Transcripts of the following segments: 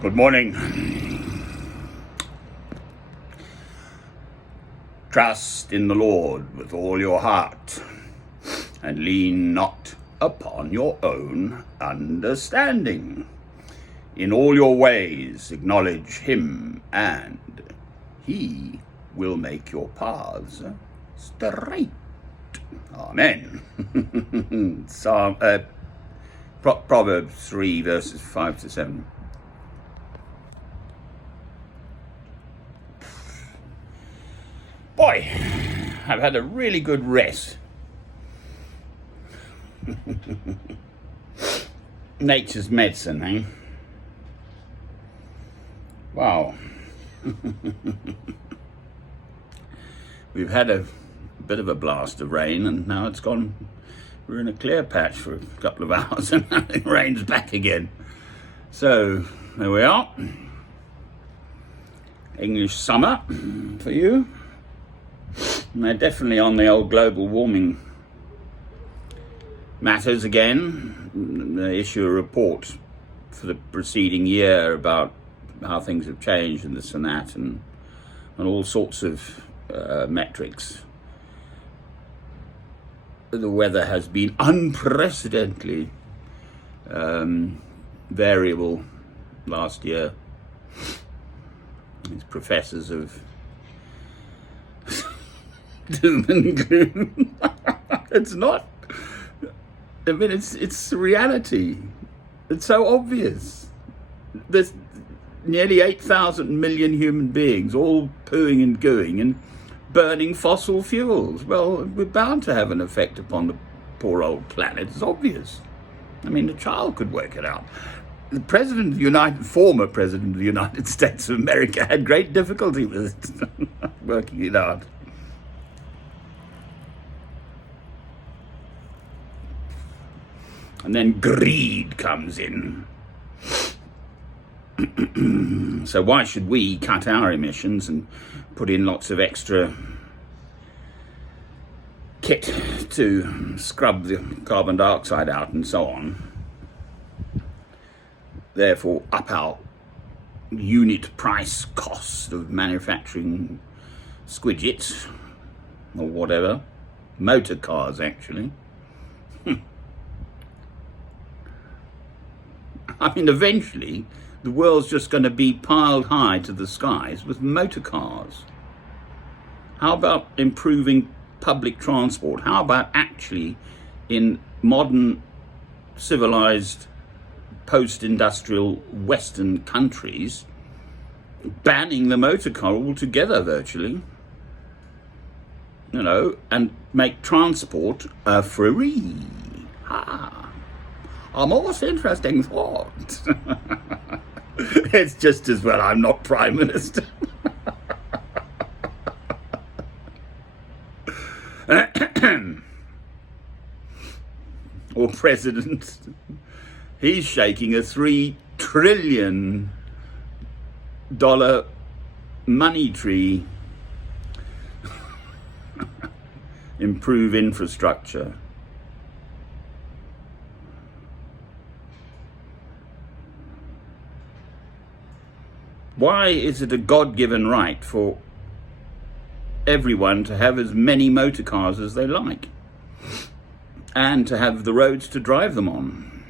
Good morning. Trust in the Lord with all your heart, and lean not upon your own understanding. In all your ways acknowledge him, and he will make your paths straight. Amen. Proverbs 3 verses 5 to 7. Boy, I've had a really good rest. Nature's medicine, eh? Wow. We've had a bit of a blast of rain, and now it's gone. We're in a clear patch for a couple of hours, and now it rains back again. So there we are. English summer for you. And they're definitely on the old global warming matters again. They issue a report for the preceding year about how things have changed and this and that, and all sorts of metrics. The weather has been unprecedentedly variable last year. These professors of doom and gloom. It's not. I mean, it's reality. It's so obvious. There's nearly 8,000 million human beings all pooing and gooing and burning fossil fuels. Well, we're bound to have an effect upon the poor old planet. It's obvious. I mean, a child could work it out. The former president of the United States of America had great difficulty with it, working it out. And then greed comes in. So why should we cut our emissions and put in lots of extra kit to scrub the carbon dioxide out and so on? Therefore, up our unit price cost of manufacturing squidgets or whatever, motor cars actually. I mean, eventually, the world's just going to be piled high to the skies with motor cars. How about improving public transport? How about actually, in modern, civilized, post-industrial Western countries, banning the motor car altogether, virtually? You know, and make transport free. A most interesting thought. It's just as well I'm not Prime Minister. Or President. He's shaking a $3 trillion money tree. Improve infrastructure. Why is it a God-given right for everyone to have as many motor cars as they like and to have the roads to drive them on?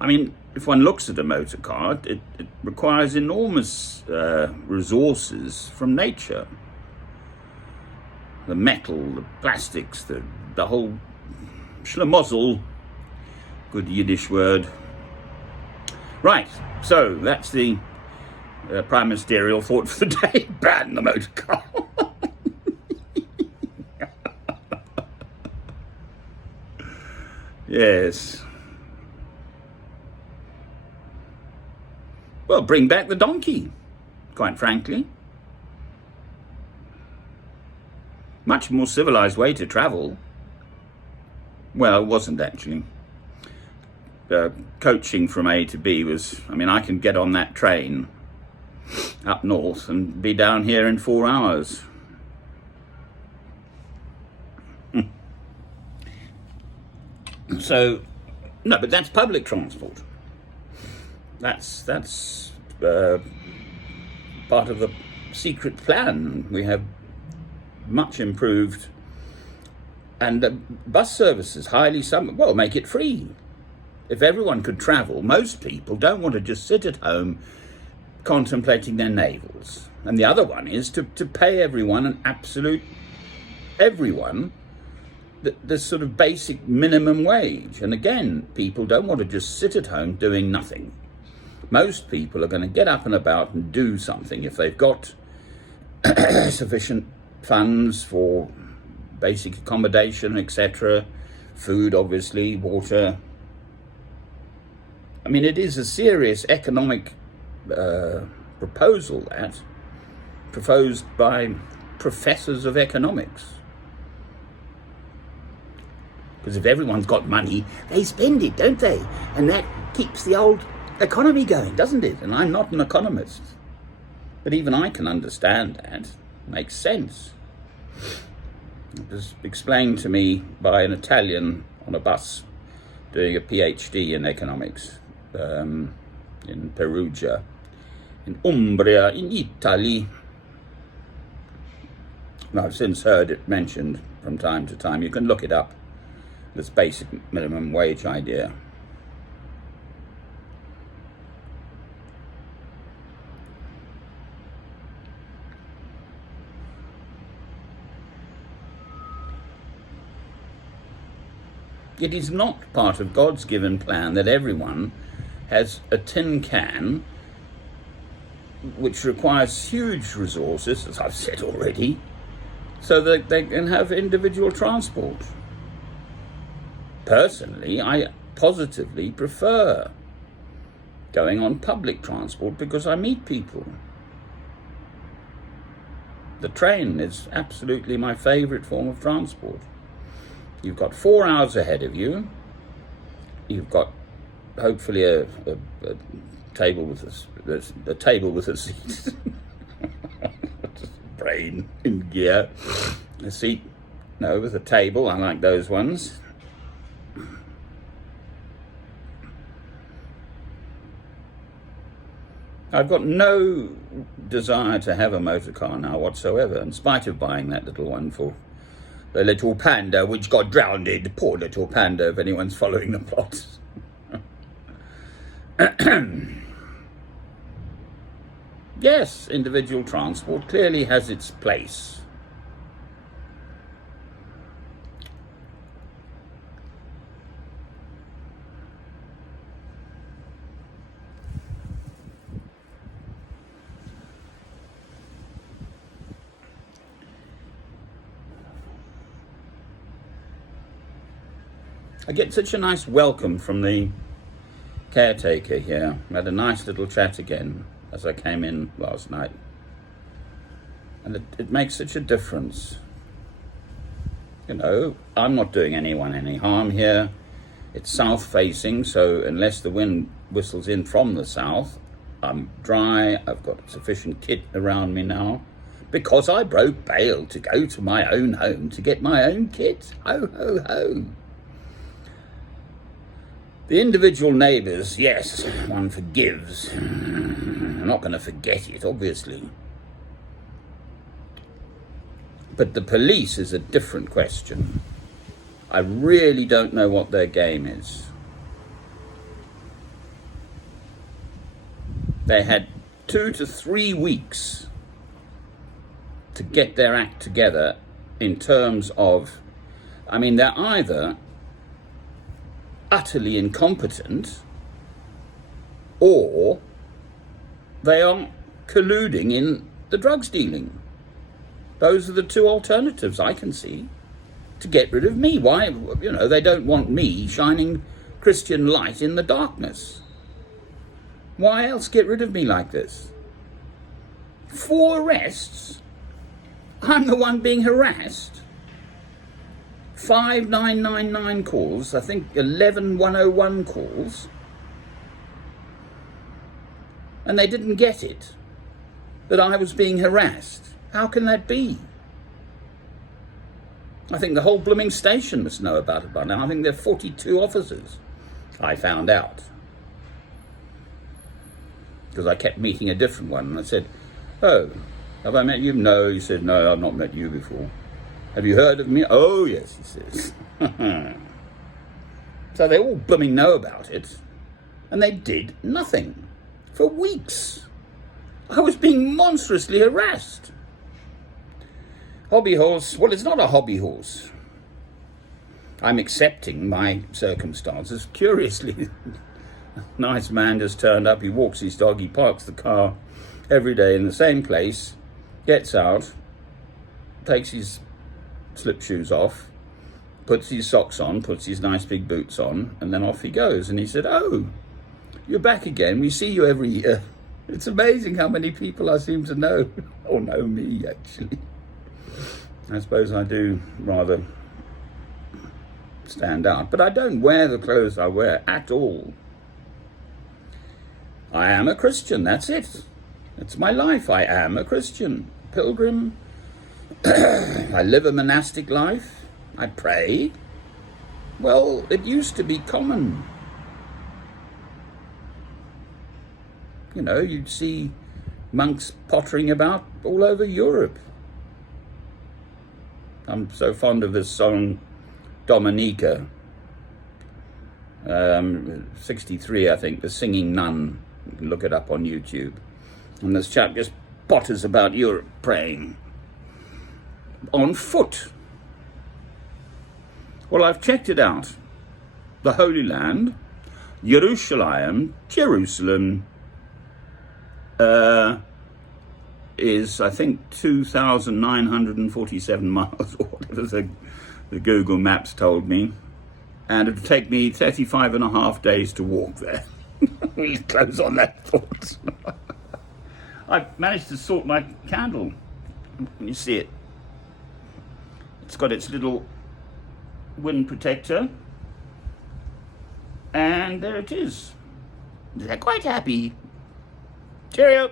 I mean, if one looks at a motor car, it requires enormous resources from nature. The metal, the plastics, the whole schlemazel. Good Yiddish word. Right, so that's the prime ministerial thought for the day. Ban the motor car. Yes. Well, bring back the donkey, quite frankly. Much more civilized way to travel. Well, it wasn't actually. Coaching from A to B was, I mean, I can get on that train up north and be down here in 4 hours. So, no, but that's public transport. That's part of the secret plan. We have much improved, and bus services make it free. If everyone could travel, most people don't want to just sit at home contemplating their navels. And the other one is to pay everyone the sort of basic minimum wage. And again, people don't want to just sit at home doing nothing. Most people are going to get up and about and do something if they've got sufficient funds for basic accommodation, etc., food, obviously, water. I mean, it is a serious economic proposal proposed by professors of economics. Because if everyone's got money, they spend it, don't they? And that keeps the old economy going, doesn't it? And I'm not an economist, but even I can understand that. It makes sense. It was explained to me by an Italian on a bus doing a PhD in economics in Perugia, in Umbria, in Italy. And I've since heard it mentioned from time to time. You can look it up, this basic minimum wage idea. It is not part of God's given plan that everyone has a tin can, which requires huge resources, as I've said already, so that they can have individual transport. Personally, I positively prefer going on public transport because I meet people. The train is absolutely my favourite form of transport. You've got 4 hours ahead of you. You've got hopefully a table with a seat, brain in gear. A seat, no, with a table. I like those ones. I've got no desire to have a motor car now whatsoever, in spite of buying that little one for the little panda which got drowned. Poor little panda, if anyone's following the plot. Yes, individual transport clearly has its place. I get such a nice welcome from the caretaker here. I had a nice little chat again as I came in last night. And it makes such a difference. You know, I'm not doing anyone any harm here. It's south facing, so unless the wind whistles in from the south, I'm dry. I've got sufficient kit around me now, because I broke bail to go to my own home to get my own kit. Ho, ho, ho. The individual neighbours, yes, one forgives. I'm not going to forget it, obviously. But the police is a different question. I really don't know what their game is. They had 2 to 3 weeks to get their act together in terms of, I mean, they're either utterly incompetent or they are colluding in the drugs dealing. Those are the two alternatives I can see to get rid of me. Why? You know, they don't want me shining Christian light in the darkness. Why else get rid of me like this? 4 arrests? I'm the one being harassed. 5 999 calls, I think 11 101 calls, and they didn't get it, that I was being harassed. How can that be? I think the whole blooming station must know about it by now. I think there are 42 officers, I found out. Because I kept meeting a different one, and I said, "Oh, have I met you?" "No." He said, "No, I've not met you before." "Have you heard of me?" "Oh, yes," he says. So they all blooming know about it, and they did nothing for weeks. I was being monstrously harassed. Hobby horse, well, it's not a hobby horse. I'm accepting my circumstances. Curiously, a nice man just turned up. He walks his dog, he parks the car every day in the same place, gets out, takes his slip shoes off, puts his socks on, puts his nice big boots on, and then off he goes. And he said, "Oh, you're back again. We see you every year." It's amazing how many people I seem to know, or know me, actually. I suppose I do rather stand out, but I don't wear the clothes I wear at all. I am a Christian, that's it. It's my life. I am a Christian, pilgrim. I live a monastic life. I pray. Well, it used to be common. You know, you'd see monks pottering about all over Europe. I'm so fond of this song, Dominica. 63, I think, The Singing Nun. You can look it up on YouTube. And this chap just potters about Europe praying on foot. Well, I've checked it out. The Holy Land, Jerusalem, is, I think, 2,947 miles, or whatever the Google Maps told me. And it'll take me 35 and a half days to walk there. We'll close on that thought. I've managed to sort my candle. You see it. It's got its little wind protector. And there it is. They're quite happy. Cheerio.